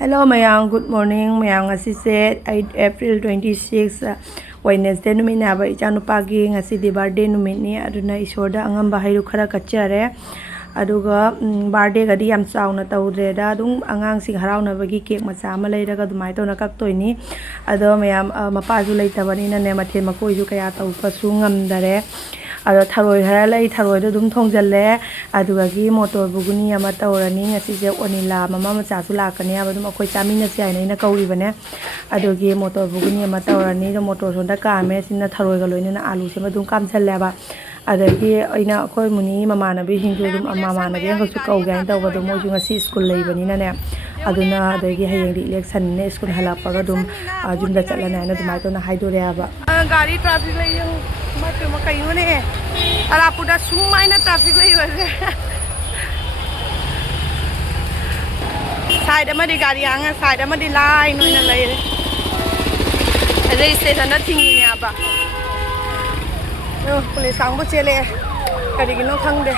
Hello mayang, good morning mayang. Ngasi se 8 April 26 Wednesday numit na ba Echanupa gi ngasi di birthday numit ni aduna isorda angamba hairu khara kachare aduga birthday ga di yam chauna tawdre da dum angang sing harauna bagi cake macha ama leiraga dumai to na kak toini ado mayam mapa ju leitabani na ne mathe makoi ju kaya taw pasu ngamdare ado tharoi hara lai tharoi do dum thongjalle aduga gi motor buguni ama tawrani ngasi je onila mama macha su lakani aba dum akoi chamina chai na kauri bane adugi motor buguni ama tawrani do motor sonda kame sinna tharoi ga loina na alu se dum kam challe ba adagi aina akoi muni mama na bi hindu dum mama na bi ngasu kau gain taw do mo ju ngasi school lei bani na ne aduna adagi hayeng di election ne school halapa ga dum jumda chalana na dumai to na haidore aba gari traffic lei yang matu makai ngone alapuda sumai na traffic lei base side ama di gari anga side ama di line noina lei adai station na thingi ne aba yo police ang bu chele kari gino khangde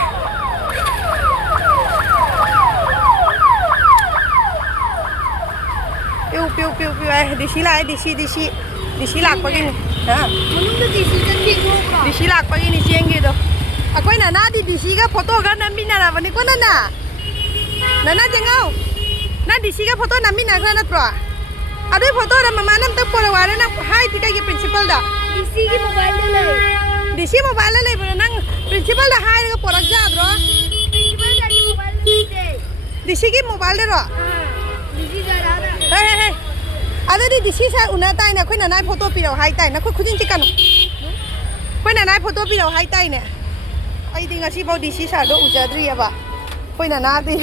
piu piu piu piu ai disi lak pa gini ha munung da disi kan thi ko disi lak pa gini chengi do akoi na di disi ga photo ga namina ra bani ko na jengau na disi ga photo namina gra na pro adoi photo ra mama nam tak pora ware na hai thika gi principal da disi gi mobile de lai disi mobile lai bana nang principal da hai ga pora ja dro principal da gi mobile de disi gi mobile de ro disi ga ra na hey ada di disi sa una tai na khoi na nai photo pi ro hai tai na khoi khujin chi kanu khoi na nai photo pi ro hai tai ne ai di ngasi bau disi sa do ujadri aba khoi na di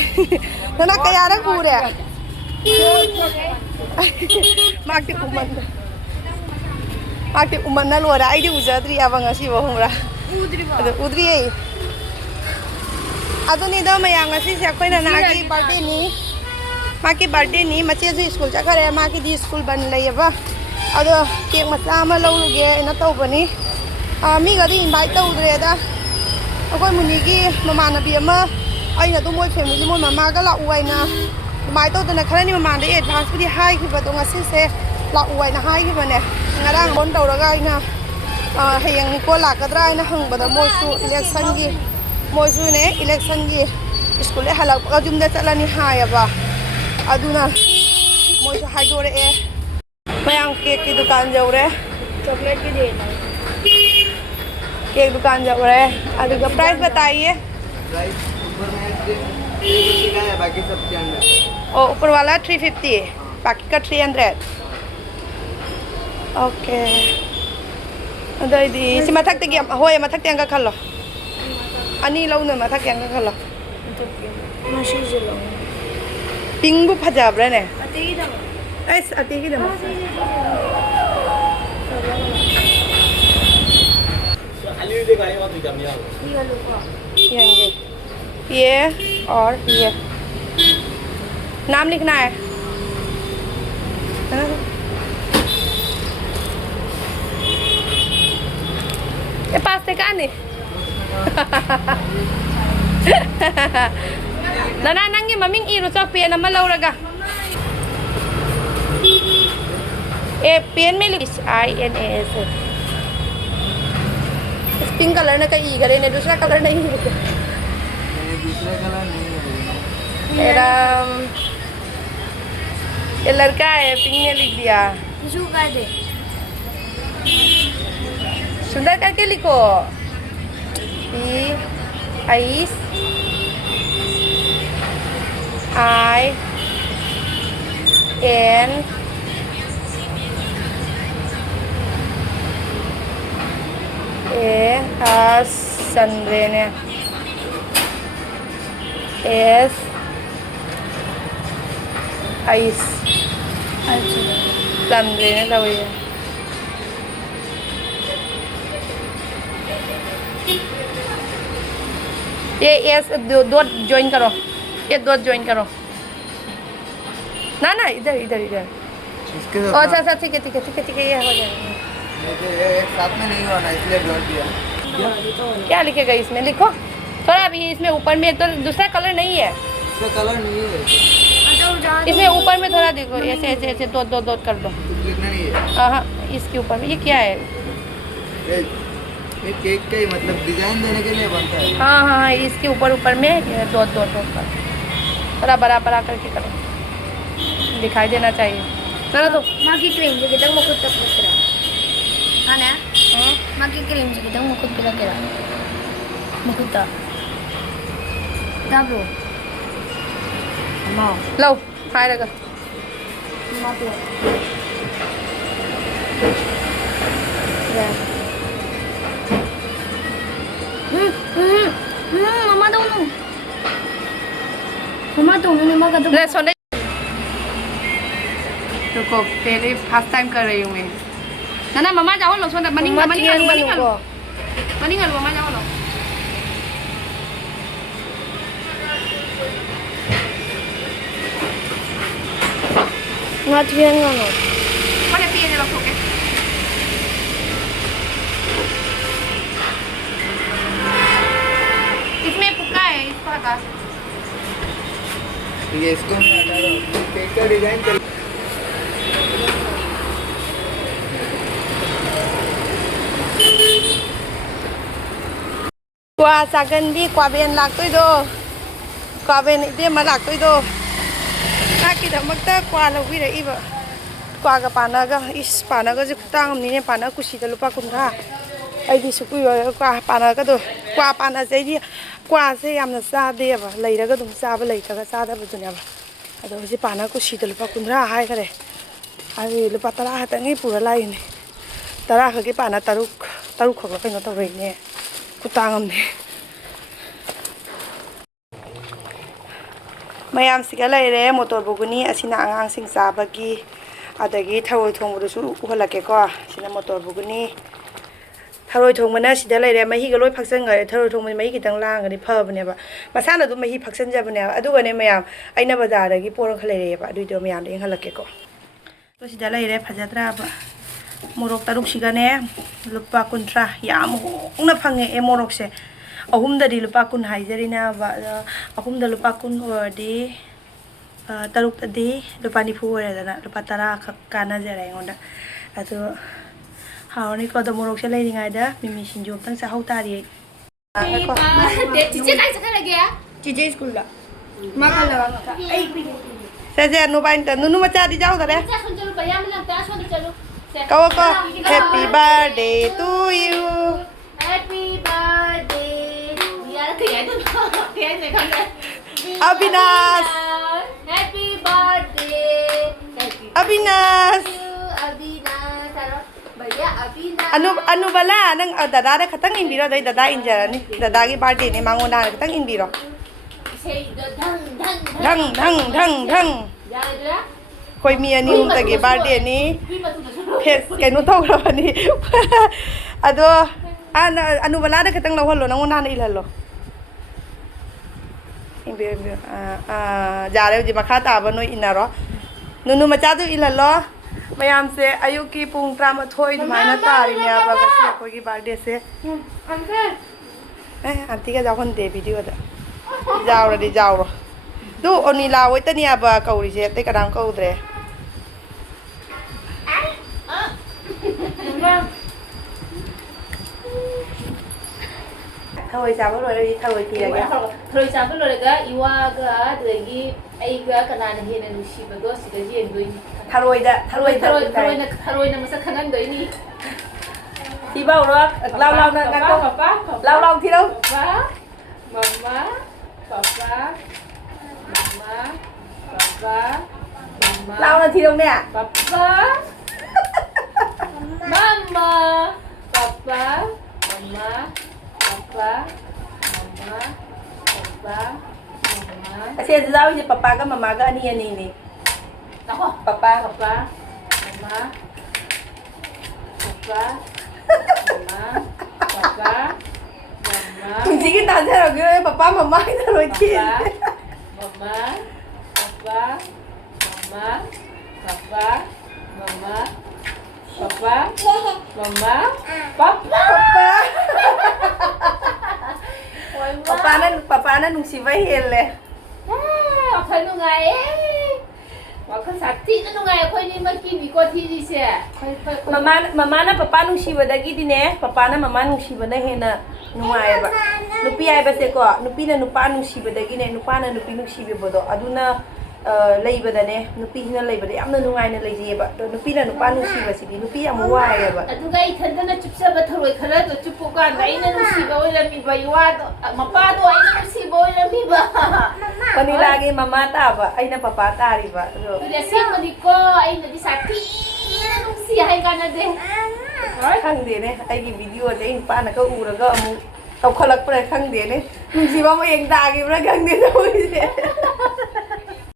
na kaya ra gu re Makti uman na lora ai di ujadri aba ngasi bo humra udri ai aduni do mayang ngasi se khoi na gi birthday ni maki birthday ni mache ju school cha kare maki di school ban lai ba ado cake macha ma lawruge ina taw bani mi ga di invite tawdre da akoi muni gi mama na bi ama aina to moi family moi mama ga la uaina mai to na khara ni mama de advance bi hai ki ba to ngasi se la uaina hai ki bane ngarang bon tawraga ina hayang ko la kadra ina hang ba da moi su election gi moi su ne election gi school e halak ga jum da chalani hai ba aduna moi su hai dore e mayang cake ki dukan jaure chocolate ki de cake दुकान जा रहा है अभी price बताइए price ऊपर में 350 का है बाकी सब 300 और ऊपर वाला 350 बाकी का 300 ओके अदर दी इसी मथक ते गया होए मथक ते अंगा खल्लो अनि लो न मथक अंगा खल्लो मशी जलो पिंग बु फजाब्रे ने अति दम एस अति की दम ये और ये नाम लिखना है ये पास से कहाँ नहीं ना नंगे मम्मी इरो चौक पेन अम्मा लौरगा ए पेन में लिख INAS पिंक कलर ना कहीं करे ने दूसरा कलर नहीं है दूसरा कलर नहीं है मेरा ये लड़का है पिंक ने लिख दिया किसको कर दे सुंदर करके लिखो PISIN Sandrine S Ice Sandrine đâu vậy ये S दो ज्वाइन करो ये दो ज्वाइन करो ना इधर अच्छा ठीक है ये हो जाएगा एक साथ में नहीं होना इसलिए जोड़ दिया क्या लिखेगा इसमें लिखो थोड़ा अभी इसमें ऊपर में एक तो दूसरा कलर नहीं है, इसमें ऊपर में थोड़ा देखो, ऐसे ऐसे ऐसे डॉट डॉट कर दो। हाँ, इसके ऊपर में ये क्या है? ये केक का ही मतलब डिजाइन देने के लिए बनता है। हाँ हाँ, इसके ऊपर ऊपर में डॉट डॉट डॉट कर, थोड़ा बड़ा बड़ा करके करो, दिखाई देना चाहिए ना। तो माँ की क्रीम से कितना मुकुट तक लग रहा है ना? माँ की क्रीम से कितना मुकुट पे लग रहा मुकुट तब लो लो hai rồi cơ. माँ पे mama đâu nè, mama đâu nè, mama cái ले सुन, देखो पहले फर्स्ट टाइम कर रही हूँ मैं ना ना। मम्मा जाओ लो, सुन मनिंग मनिंग लो मनिंग लो मनिंग लो, मम्मा जाओ लो। nggak tiang nggak Mana piye lo oke. इसमें पुक्का है, इसको हटा। ये इसको मैं हटा रहा हूँ। केक का डिजाइन चल Qua sagan di qua bên lạc tôi đô, qua bên này mà lạc tôi đô. Aki dah makta qua là vi đấy vợ. Qua cái panaga, is panaga chứ tang này panaga kusi dah lupa kumra. Ai đi sụp rồi qua panaga đô, qua panaga gì đi, qua sẽ làm là sao đi vợ, lấy ra cái đồng sao với lấy cái sao đó bây giờ vợ. Ở đó chứ panaga kusi dah lupa kumra hai cái này. Ai lupa tara hạt ngay pura lai này. Tara cái panaga taruk hoặc là cái nó tao rồi nè. Kutangam ne. Mayam sigalai re motor buguni asina angang sing sabagi adagi tharoi thongbu su uhalake ko sina motor buguni tharoi thongmana sida lai re mahi ga loi phaksan ga tharoi thongmani mahi kitang lang ga ni phabane ba masana du mahi phaksan jabane adu ga ne mayam aina bazar dagi porong khale re ba adu do mayam de halake ko to sida lai re phajatra ba morok taruk sigane lupa kuntra yam na phange e morok se ahum da di lupa kun haijarina ba ahum da lupa kun odi taruk da di lupa ni fu ore da lupa tara kana jare ngonda atu hawni ko da morok se lai ringai da mimi sinjom tang sa hau tari de cici kai sakala gaya cici school la maka la ai se se nu bain ta nu macha di jau da re cha sun chalu bayam la ta sun chalu kau ko happy birthday to you. happy birthday biar kayak itu kayak này không đấy Abinas happy birthday Abinas Abinas taruh भैया Abinas anu bala nang dada da khatang inbiro dai dada injara ni dada gi birthday ni mango na khatang inbiro say dang dhang dhang dhang dhang ya itu koi mi ani um ta gi birthday ni phes kai no thau ra ni ado anu bala da khatang lo holo nang na ni lalo inbiro jare ji makha ta ba noi inaro nunu macha du ilalo mayam se ayuki pung trama thoi dumaina tari ne aba ga se koi gi birthday se aunty ga jawan de video da jaw di jaw du onila woi tani aba kauri se te kadang kau dre thôi sao rồi đi thôi thì là thôi sao cái rồi cái iwa cái dari ai cái kana na hiền là si bago si cái hiền đôi thôi na masa kanan đôi ni thì bao đó lao lao thì đâu mama papa lao là thì đâu nè papa mama papa mama papa kasi daw si papa ka mama ka ani ni ako papa mama papa sige ta sa rồi papa mama na rồi chi papa na nung si vai hele phần nung ngày ꯋꯥꯈꯜ ꯁꯥꯊꯤꯅ ꯅꯨꯡꯉꯥꯏ ꯑꯩꯈꯣꯏꯅꯤ ꯃꯛꯀꯤ ꯀꯣꯊꯤꯁꯦ ꯃꯃꯥꯅ papa ꯅꯨꯡꯁꯤꯕꯗꯒꯤꯗꯤꯅꯦ ꯄꯄꯥꯅ ꯃꯃꯥ ꯅꯨꯡꯁꯤꯕꯅ ꯍꯦꯟꯅ ꯅꯨꯡꯉꯥꯏꯌꯦꯕ ꯅꯨꯄꯤ ꯍꯥꯏꯕꯁꯦꯀꯣ ꯅꯨꯄꯤꯅ ꯅꯨꯄꯥ ꯅꯨꯡꯁꯤꯕꯗꯒꯤꯅꯦ ꯅꯨꯄꯥꯅ ꯅꯨꯄꯤ ꯅꯨꯡꯁꯤꯕꯤꯕꯗꯣ ꯑꯗꯨꯅ ꯂꯩꯕꯗꯅꯦ ꯅꯨꯄꯤꯁꯤꯅ ꯂꯩꯕꯗ ꯌꯥꯝꯅ ꯅꯨꯡꯉꯥꯏꯅ ꯂꯩꯖꯩꯌꯦꯕ ꯑꯗꯣ ꯅꯨꯄꯤꯅ ꯅꯨꯄꯥ ꯅꯨꯡꯁꯤꯕꯁꯤꯗꯤ ꯅꯨꯄꯤ ꯌꯥꯝ ꯋꯥꯏꯌꯦꯕ ꯑꯗꯨꯒ ꯏꯊꯟꯇꯅ ꯆꯨꯞꯆꯕ ꯊꯔꯣꯏ ꯈꯔꯗꯣ ꯆꯨꯞꯄꯨ ꯀꯥꯟꯗ ꯑꯩꯅ ꯅꯨꯡꯁꯤꯕ ꯑꯣꯏꯔꯝꯃꯤꯕ ꯏꯋꯥꯗꯣ ꯃꯄꯥꯗꯣ ꯑꯩꯅ ꯅꯨꯡꯁꯤꯕ ꯑꯣꯏꯔꯝꯃꯤꯕ ꯄꯅꯤꯂꯥꯒꯤ ꯃꯃꯥ ꯇꯥꯕ ꯑꯩꯅ ꯄꯄꯥ ꯇꯥꯔꯤꯕ ꯑꯗꯣ ꯑꯗꯨꯗꯤ ꯑꯁꯦꯡꯕꯅꯤꯀꯣ ꯑꯩꯅꯗꯤ ꯁꯥꯊꯤꯅ ꯅꯨꯡꯁꯤ ꯍꯥꯏ ꯀꯥꯟꯅꯗꯦ ꯈꯪꯗꯦꯅꯦ ꯑꯩꯒꯤ ꯚꯤꯗꯤꯑꯣꯁꯦ ꯑꯩ ꯅꯨꯄꯥꯅꯒ ꯎꯔꯒ ꯑꯃꯨꯛ ꯇꯧꯈꯠꯂꯛꯄ꯭ꯔꯥ ꯈꯪꯗꯦꯅꯦ ꯅꯨꯡꯁꯤꯕ ꯃꯌꯦꯡ ꯇꯥꯈꯤꯕ꯭ꯔꯥ ꯈꯪꯗꯦ ꯇꯧꯔꯤꯁꯦ